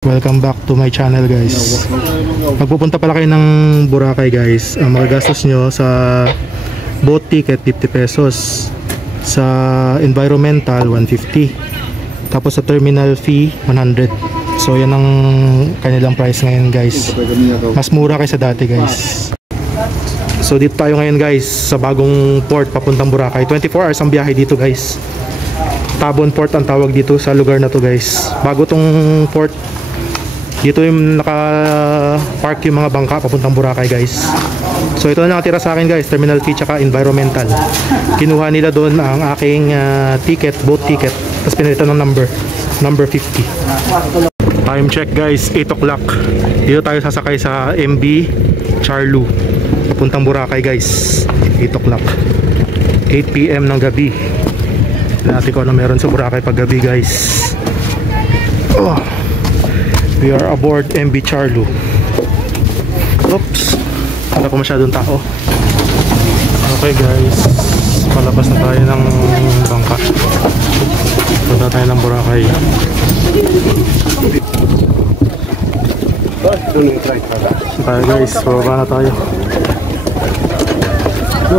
Welcome back to my channel, guys. Magpupunta pala kayo ng Boracay, guys. Ang magagastos nyo sa boat ticket 50 pesos, sa environmental 150, tapos sa terminal fee 100. So yan ang kanilang price ngayon, guys. Mas mura kaysa dati, guys. So dito tayo ngayon, guys, sa bagong port papuntang Boracay. 24 hours ang biyahe dito, guys. Tabon Port ang tawag dito sa lugar na to, guys. Bago tong port, dito yung naka-park yung mga bangka papuntang Boracay, guys. So ito na nakatira sa akin, guys, terminal fee tsaka environmental. Kinuha nila doon ang aking ticket, boat ticket, tapos pinalitan ng number 50. Time check, guys, 8 o'clock. Dito tayo sasakay sa MB Charlu papuntang Boracay, guys. 8 o'clock, 8 PM ng gabi. Natin ko ano meron sa Boracay pag gabi, guys. We are aboard MB Charlu. Oops, wala pa masyadong tao. Okay, guys, palabas na tayo ng bangka. Punta tayo ng Boracay. Tayo, guys, bababa na tayo.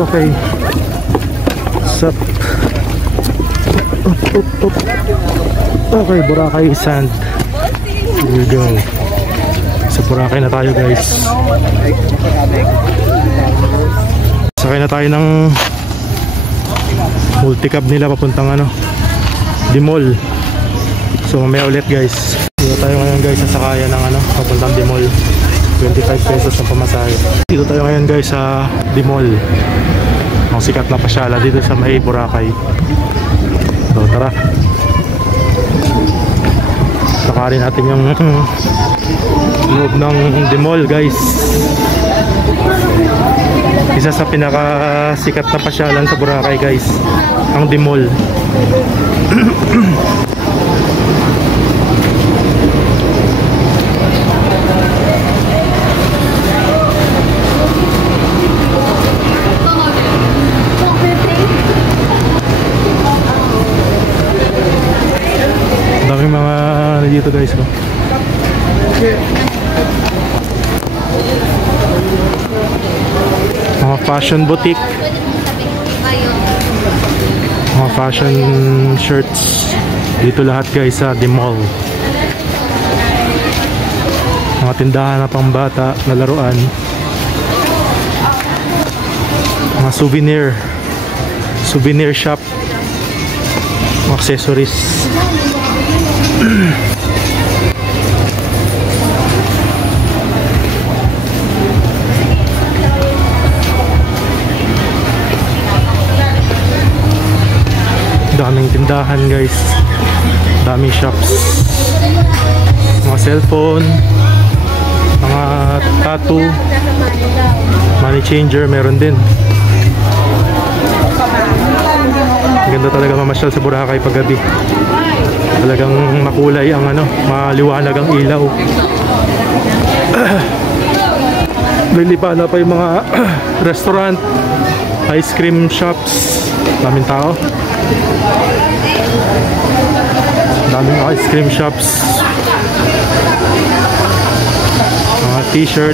Okay, sup. Up. Okay, Boracay Sand. Here we go. Sa Boracay na tayo, guys. Sakay na tayo ng multicab nila papuntang Dimol. So mamaya ulit, guys. Dito tayo ngayon, guys, sa sakayan ng papuntang Dimol. 25 pesos ang pamasahe. Dito tayo ngayon, guys, sa Dimol. Ang sikat na pasyala dito sa may Boracay. So tara, sakarin natin yung loob ng Dimol, guys. Isa sa pinakasikat na pasyalan sa Boracay, guys, ang Dimol. Daming mga dito, guys, no? Mga fashion boutique, mga fashion shirts dito lahat, guys, sa Dimol. Mga tindahan na pambata na laruan, mga souvenir shop, mga accessories. Daming tindahan, guys, daming shops, mga cellphone, mga tattoo, money changer meron din. Ganda talaga mamasyal sa Boracay pag gabi. Talagang makulay ang maliwanag ang ilaw. Lilipana pa yung mga restaurant, ice cream shops. Daming tao, daming ice cream shops, mga t-shirt.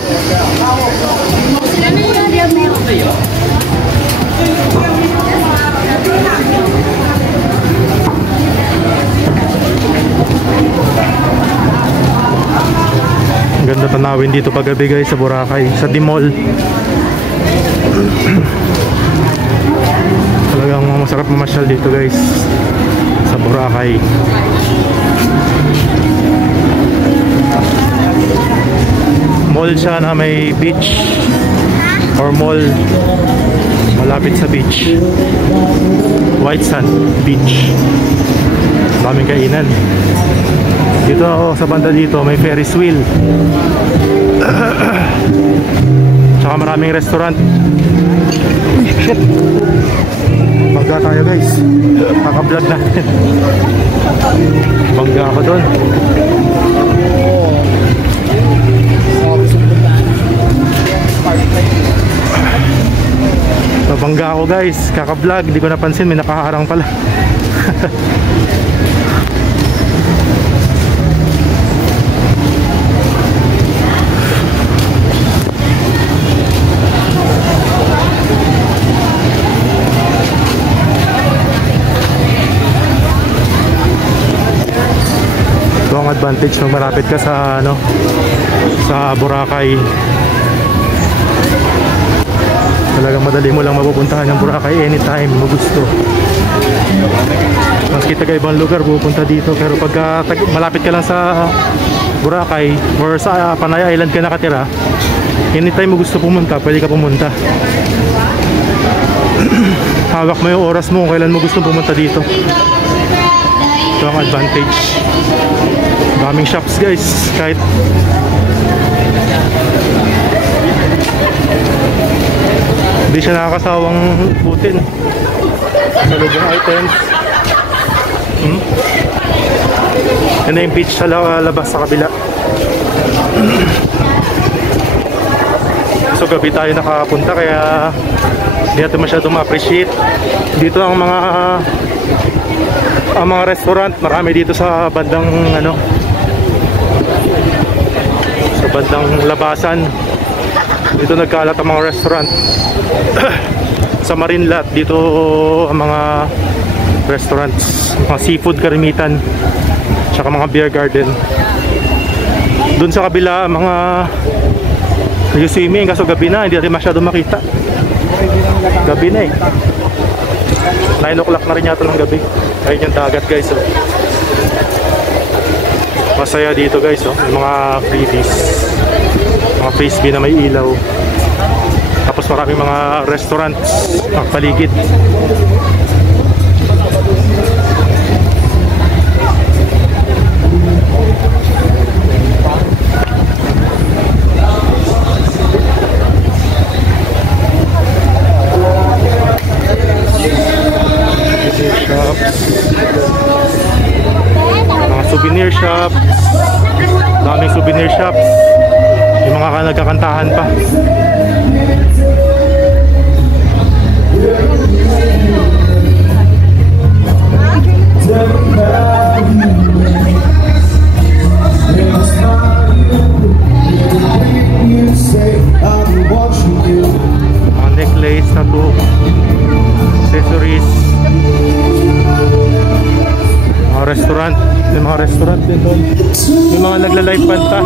Ganda tanawin dito paggabi, guys, sa Boracay, sa Dimol. Talagang masarap mamasyal dito, guys, sa Boracay. Mall siya na may beach, or mall malapit sa beach. White Sand Beach. Daming kainan. Dito sa banda dito may Ferris wheel. Tsaka maraming restaurant. Shit, bangga tayo, guys. Kaka-vlog natin. Bangga ako doon. Nabangga ako, guys. Kaka-vlog, di ko napansin may nakaharang pala. advantage nung malapit ka sa ano, sa Boracay. Talagang madali mo lang mapupuntahan yung Boracay anytime mo gusto. Maski taga ibang lugar pupunta dito, pero pagka malapit ka lang sa Boracay or sa Panay Island ka nakatira, anytime mo gusto pumunta, pwede ka pumunta. Hawak mo yung oras mo kung kailan mo gusto pumunta dito. Ito ang advantage. Daming shops guys, kahit hindi siya nakakasawang butin. Salubong items. Yan na yung beach sa labas sa kabila. So gabi tayo nakapunta, kaya hindi natin masyadong ma-appreciate dito ang mga restaurant. Marami dito sa bandang ano, sa bandang labasan. Dito nagkalat ang mga restaurant. Sa Marinlat dito ang mga restaurants, mga seafood karimitan, tsaka mga beer garden. Doon sa kabila mga yung swimming, kaso gabi na, hindi natin masyado makita. Gabi na eh, 9 o'clock na rin yata ng gabi. Ayun yung dagat guys, oh. Masaya dito guys, oh. Yung mga freebies, mga frisbee na may ilaw. Tapos maraming mga restaurants ang paligid. Mga souvenir shops, daming souvenir shops, yung mga nagkakantahan pa. Mga necklace, tattoo, accessories, mga restaurant. May mga restaurant din doon. May mga nagla-live band pa.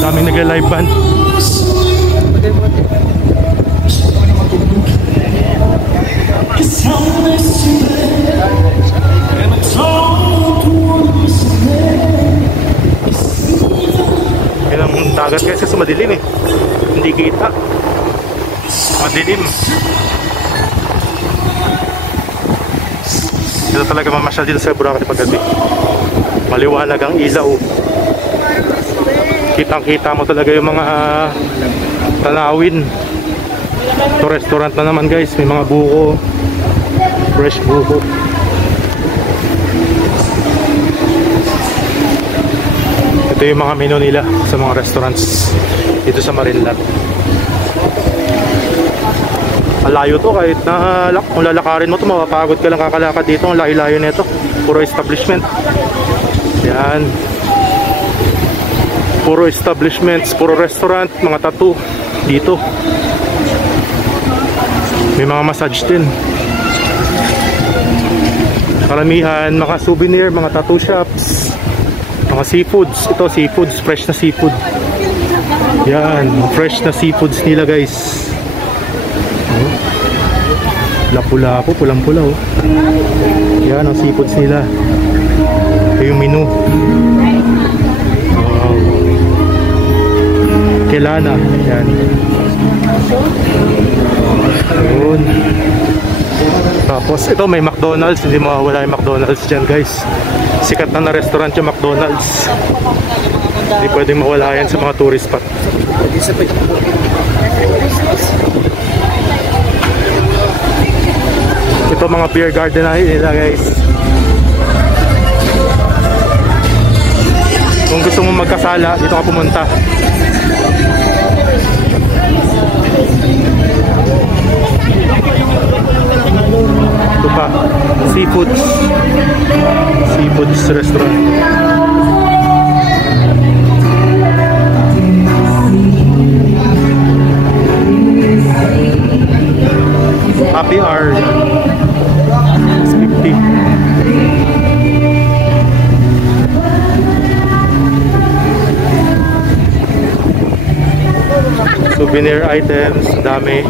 Daming nagla-live band. Yan ang dagat kasi sa madilim eh. Hindi kita. Madilim. Dito talaga mamasyal dito sa Boracay pag gabi. Maliwanag ang ilaw. Kitang kita mo talaga yung mga tanawin. Ito restaurant na naman guys. May mga buko, fresh buko. Ito yung mga menu nila sa mga restaurants dito sa Marinlat. Malayo to, kahit na kung lalakarin mo to mapapagod ka lang kakalakad dito. Ang layo-layo nito, puro establishment. Yan, puro establishments, puro restaurant, mga tattoo dito. May mga massage din. Karamihan mga souvenir, mga tattoo shops, mga seafoods. Ito seafoods, fresh na seafood. Yan, fresh na seafoods nila guys. Lapu-lapu, pulang-pula oh. Yan ang seafoods nila. Ito yung menu. Wow. Kelana. Yan. Yun. Tapos ito may McDonald's. Hindi mawawala yung McDonald's dyan guys. Sikat na restaurant yung McDonald's. Hindi pwedeng mawala yan sa mga tourist spot. Ito mga beer garden na nila guys. Kung gusto mo magkasala, dito ka pumunta. Ito pa, seafoods. Seafoods restaurant. Happy hour. 50. souvenir items, dami.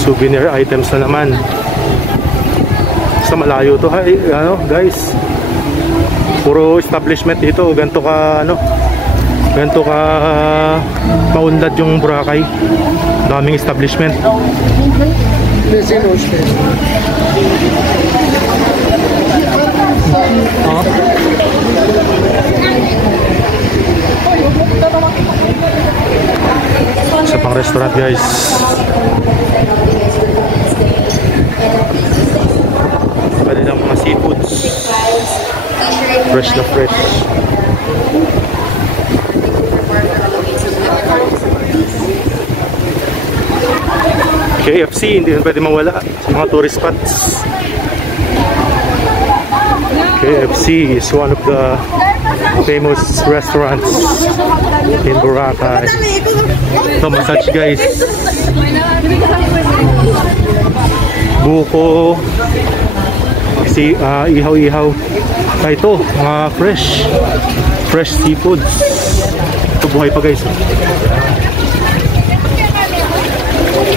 Souvenir items na naman. Sa malayo to, ano, guys. Puro establishment dito, ganito ka ano, ganito ka maunlad yung Boracay. Daming establishment. Sa pang restaurant, guys. Pwede lang mga seafoods. Fresh na fresh. KFC, hindi na pwede mawala sa mga tourist spots. KFC is one of the famous restaurants in Boracay. Ito, massage, guys. Buko. Ihaw-ihaw. Ito, mga fresh seafoods. Ito, buhay pa, guys.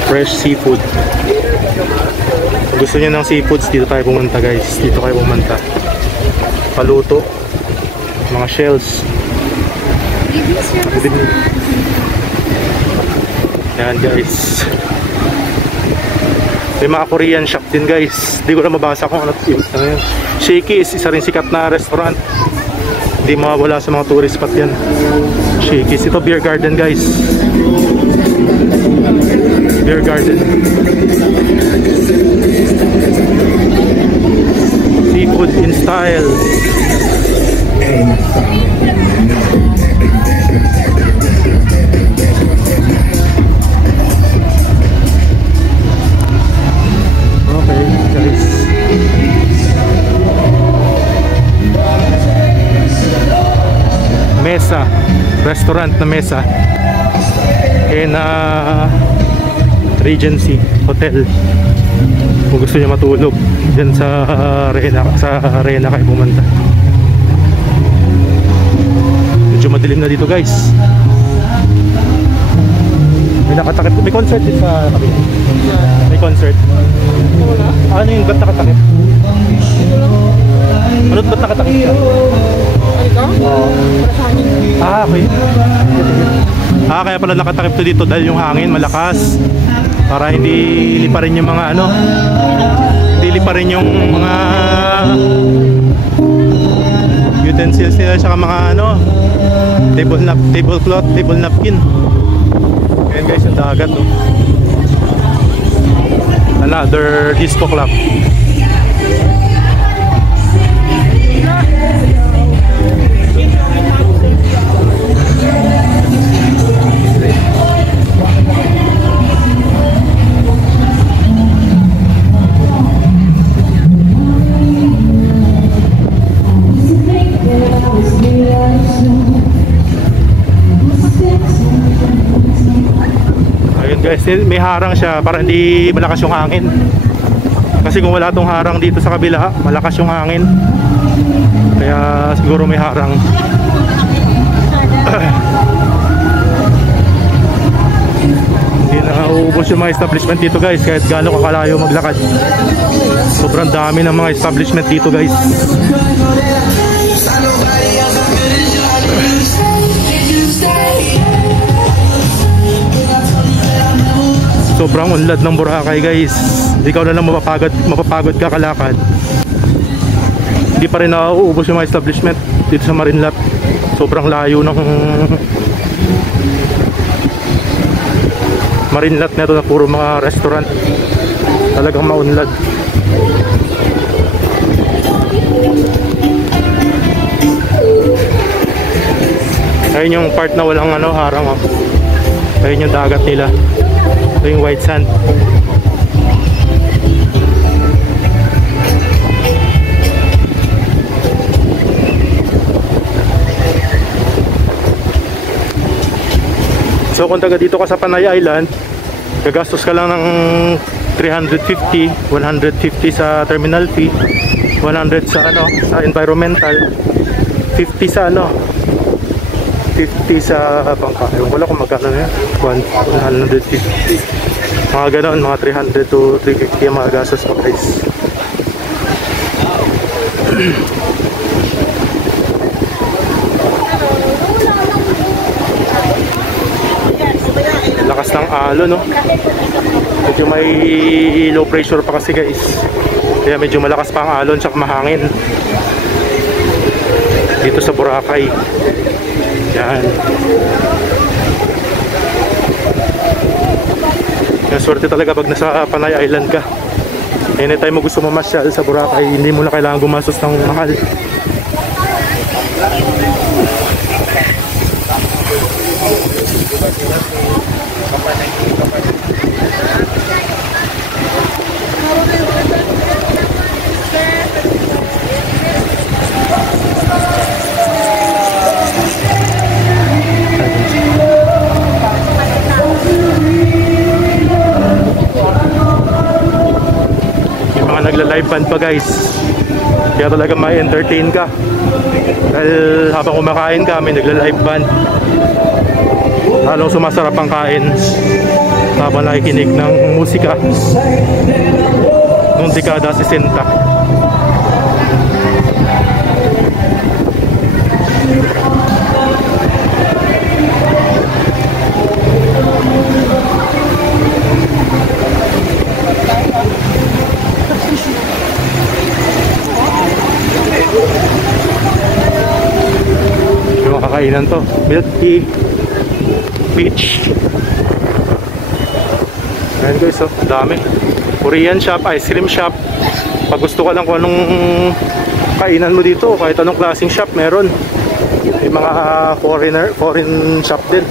Fresh seafood. Kung gusto niyo ng seafoods, dito tayo pumunta, guys. Dito kayo pumunta. Paluto. Mga shells. Yan, guys. May mga Korean shop din, guys. Hindi ko na mabasa kung ano yun. Shakey's, isa rin sikat na restaurant. Hindi mawawala sa mga tourist spot yan. Shakey's. Ito, beer garden, guys. Beer garden. Seafood in style. Okay, guys. Mesa. Restaurant na Mesa. In Regency Hotel. Kung gusto niyo matulog dyan sa arena kayo pumunta. Medyo madilim na dito, guys. May nakatakip. May concert din sa kabila. May concert. Ano yung ba't nakatakip? Ano ba't nakatakip siya? Okay. Kaya pala nakatakip to dito dahil yung hangin malakas. Para hindi liparin yung mga ano, hindi liparin yung mga utensils nila sa mga ano, tablecloth, table napkin. Ayan, guys, yung dagat, oh. Another disco club. Guys, may harang siya para hindi malakas yung hangin. Kasi kung wala tong harang dito sa kabila, malakas yung hangin. Kaya siguro may harang. Hindi na uubos yung mga establishment dito, guys, kahit gaano kakalayo maglakad. Sobrang dami ng mga establishment dito, guys. Sobrang unlad ng Boracay, guys. Ikaw na lang mapapagod ka kalakad. Hindi pa rin nauubos yung mga establishment dito sa Marinlap. Sobrang layo ng Marinlap na ito, na puro mga restaurant. Talagang maunlad. Ayun yung part na walang ano, harang, oh. Ayun yung dagat nila. Ito yung white sand. So kung taga dito ka sa Panay Island, gagastos ka lang ng 350, 150 sa terminal fee, 100 sa ano, sa environmental, 50 sa ano, 50 sa bangka. Ewan ko lang kung magkano na yan. 150. Mga ganon, mga 300 to 350 ang mga gastos mo guys. Lakas ng alon, no? Medyo may low pressure pa kasi guys. Kaya medyo malakas pa ang alon tsaka mahangin dito sa Boracay. Yan. Yung swerte talaga pag nasa Panay Island ka. Anytime mo gusto mamasyal sa Boracay, hindi mo na kailangan gumastos ng mahal. Nagla-live band pa guys, kaya talaga may entertain ka dahil habang kumakain ka may nagla-live band, lalong sumasarap ang kain habang nakikinig ng musika noong dekada 60. Kainan to, milk tea, beach. Ayan guys, oh, dami. Korean shop, ice cream shop. Pag gusto ka lang kung anong kainan mo dito, kahit anong klaseng shop meron. May mga foreign shop din,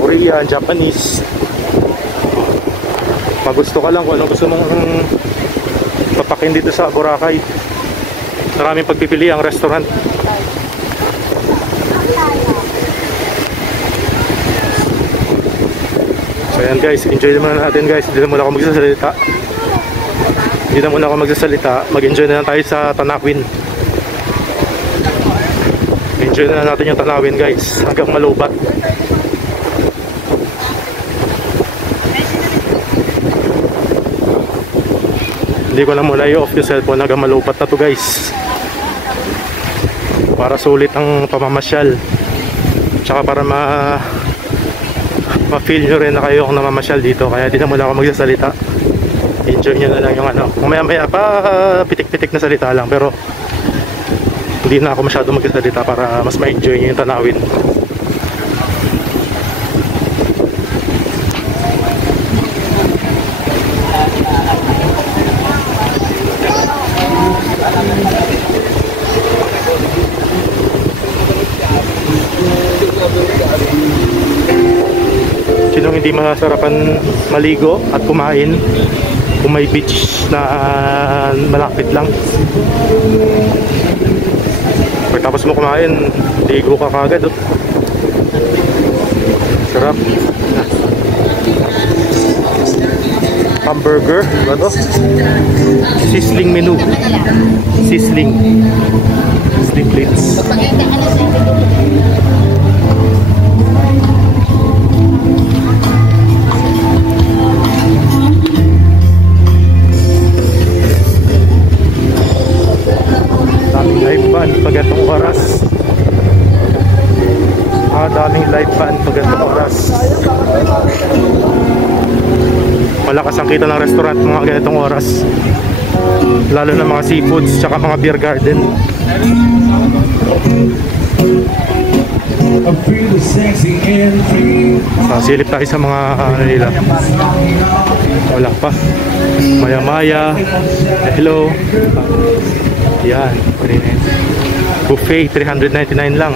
Korean, Japanese. Pag gusto ka lang kung anong gusto mong papakin dito sa Boracay, maraming pagpipili ang restaurant. So ayan guys, enjoy naman natin guys. Hindi na muna ako magsasalita. Mag-enjoy na lang tayo sa Tanawin. Enjoy na lang natin yung Tanawin guys, hanggang Malubat. Hindi ko na muna i-off yung cellphone hanggang Malubat na to guys, para sulit ang pamamasyal, tsaka para ma-feel nyo rin na kayo kung namamasyal dito. Kaya di na muna ako magsasalita. Enjoy nyo na lang yung ano, maya pa pitik-pitik na salita lang, pero hindi na ako masyado magsasalita para mas ma-enjoy nyo yung Tanawin. Sinong hindi masasarapan maligo at kumain kung may beach na malapit lang. Pagtapos mo kumain, ligo ka kagad, oh. Sarap. Hamburger, ano to? Sizzling menu. Sizzling plates. Pagatong oras. Daming live band pagatong oras. Malakas ang kita ng restaurant mga ganitong oras, lalo na mga seafoods tsaka mga beer garden. Silip tayo sa mga nila. Wala pa. Maya-maya. Hello. Yan. Buffet 399 lang.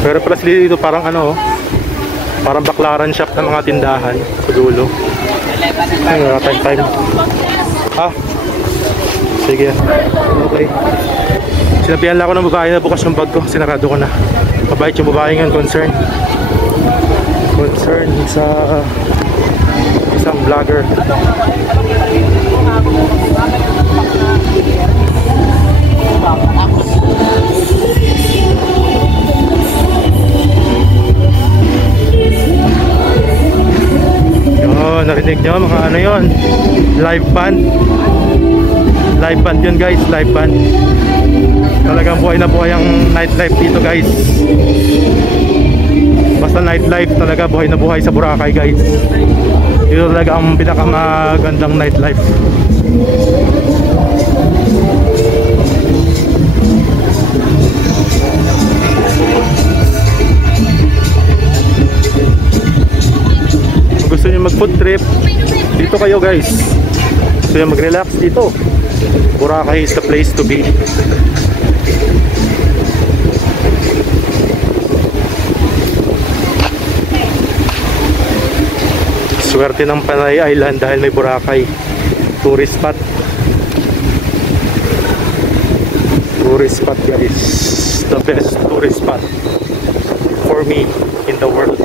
Pero plus dito parang ano, parang baklaran shop ng mga tindahan sa dulo. Ay, wala tayong time. Sige. Okay. Sinabihan lang ako ng babae na bukas yung bag ko. Sinarado ko na. Mabait yung babae ngayon. Concern sa isang vlogger. Yun, narinig nyo mga ano yun, live band yun guys, live band. Talagang buhay na buhay ang nightlife dito guys. Basta nightlife talaga, buhay na buhay sa Boracay guys. Dito talaga ang pinakamagandang nightlife. Gusto niyo mag food trip, dito kayo guys. Gusto niyo mag relax dito, Boracay is the place to be. Swerte ng Panay Island dahil may Boracay. Tourist spot. Tourist spot guys. The best tourist spot for me in the world.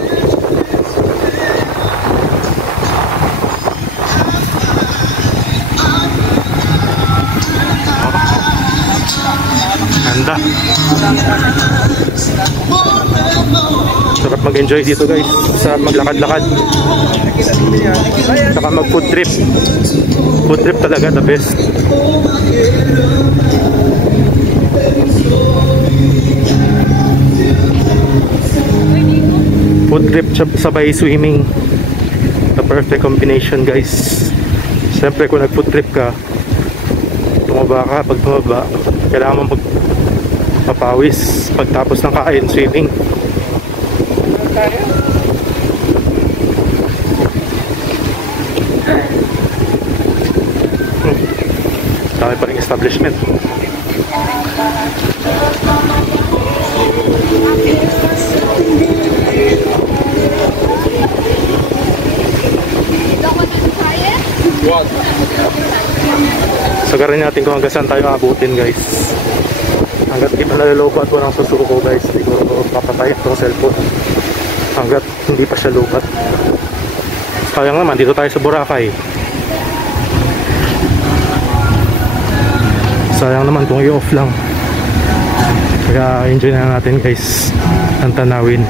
Ganda. Sarap mag-enjoy dito guys. Sarap maglakad-lakad. Saka mag food trip. Food trip talaga the best. Food trip sabay swimming. The perfect combination guys. Siyempre kung nag food trip ka, tumaba ka. Pag tumaba, kailangan mong papawis. Pagtapos ng kain, swimming. Dami pa rin establishment. Sagarin natin kung hanggang saan tayo abutin guys. Hanggat di pa nalulupat ko ng susuko guys, siguro papatay itong cellphone hanggat hindi pa siya lupat. Sayang naman, dito tayo sa Boracay. Sayang naman kung i-off lang. Kaya enjoy na natin guys ang tanawin.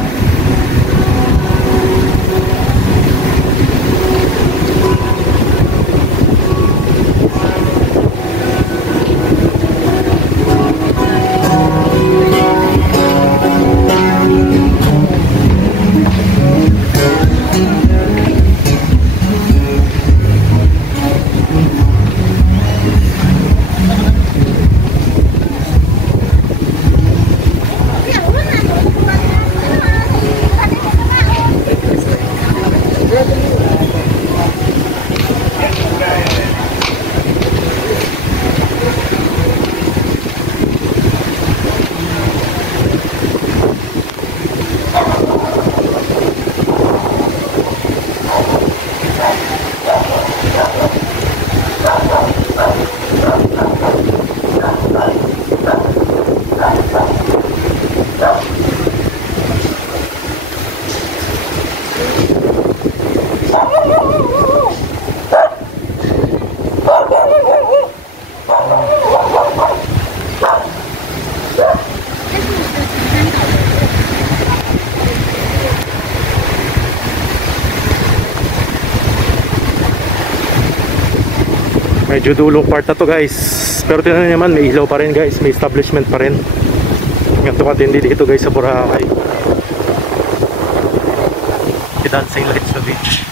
Medyo dulong part na to guys, pero tingnan nyo naman, may ilaw pa rin guys, may establishment pa rin. Ganito katindi dito guys sa Boracay. May dancing lights sa beach.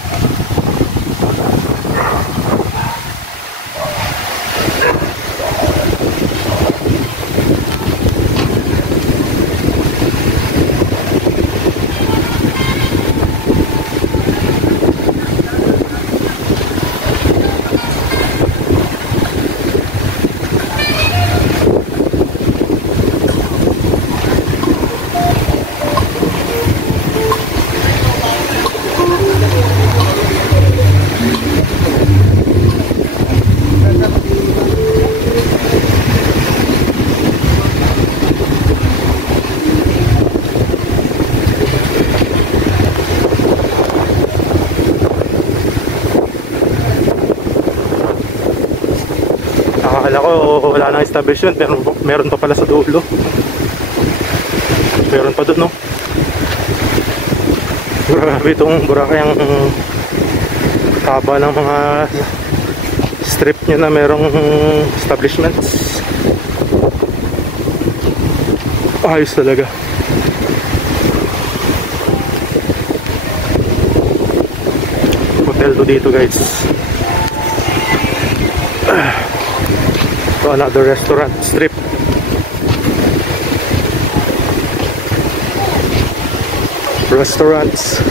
Kala ko wala nang establishment, pero meron pa pala sa dulo. Meron pa doon, no? Grabe itong Boracay, ang haba ng mga strip niya na merong establishments. Ayos talaga. Hotel to dito, guys. So another restaurant strip. Restaurants.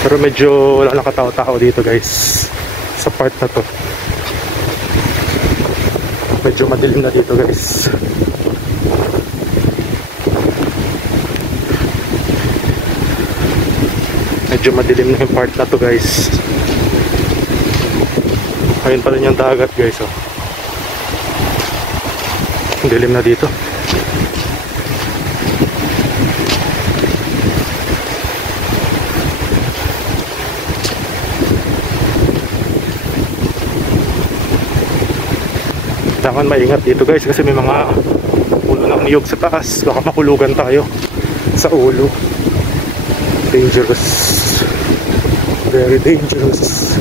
Pero medyo wala nang katao-tao dito, guys, sa part na to. Medyo madilim na dito, guys. Medyo madilim na yung part na to, guys. Ayun pa rin yung dagat, guys, oh. Dilim na dito. Kailangan maingat dito, guys, kasi may mga ulo ng niyog sa taas. Baka makulugan tayo sa ulo. Dangerous. Very dangerous.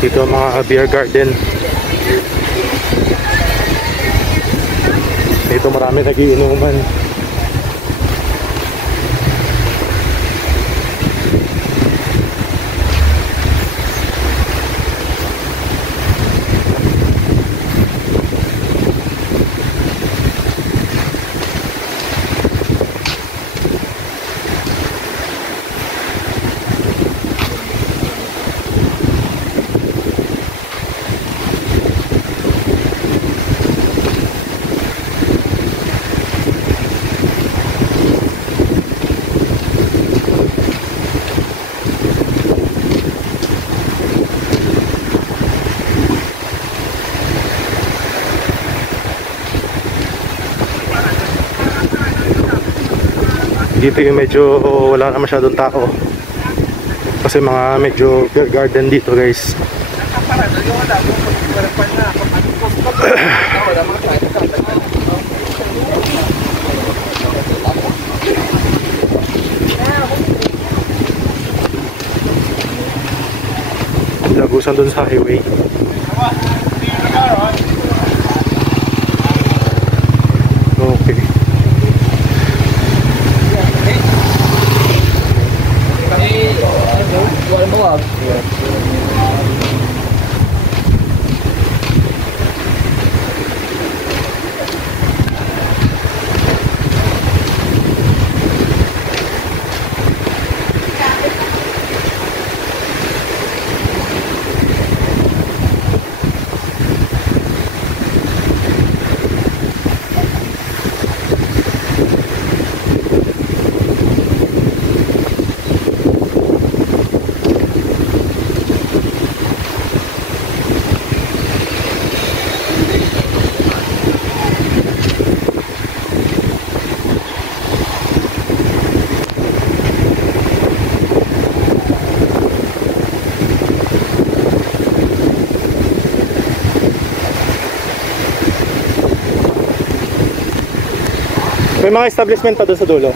Dito mga beer garden. Dito marami nagiinuman. Dito yung medyo wala na masyadong tao, kasi mga medyo beer garden dito, guys. Lagusan dun sa highway. Okay. May mga establishment pa doon sa dulo?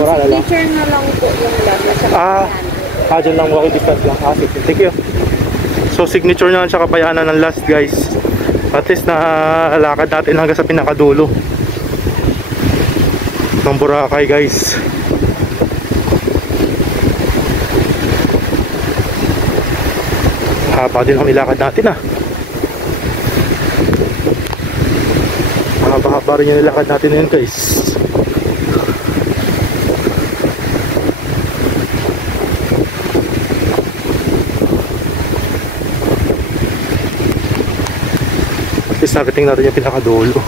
Wala na lang. Signature na lang po yung last. Dyan lang, walking distance lang. Sige, thank you. So signature na lang siya, Kabayanan ng last, guys. At least lakad natin hanggang sa pinakadulo ng Boracay, guys. Haba din ang nilakad natin, ah. Mahaba-haba rin yung nilakad natin ngayon, guys. At least nakating natin yung pinakadulo.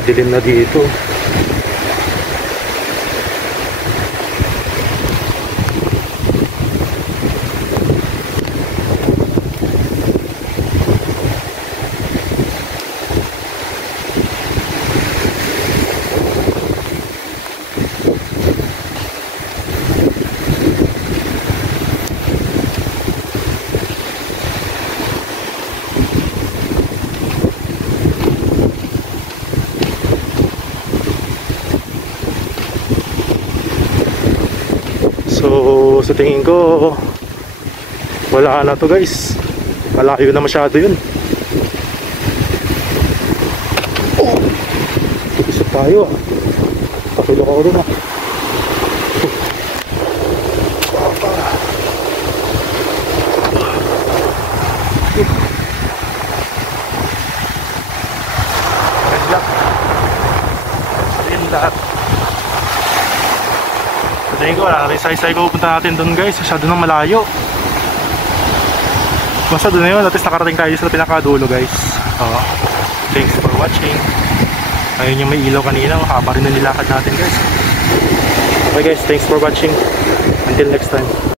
Napakadilim na dito. So sa tingin ko wala na to guys, malayo na masyado yun. Oh, isa tayo ah, pakilo ko rin ah. Ayun lahat. Tingin ko wala na rin say-say ko pupunta natin doon guys, masyado nang malayo. Basta doon na yun, at least nakarating tayo sa pinakadulo guys. Thanks for watching. Ayun yung may ilaw kanina, haba rin na nilakad natin guys. Okay guys, thanks for watching. Until next time.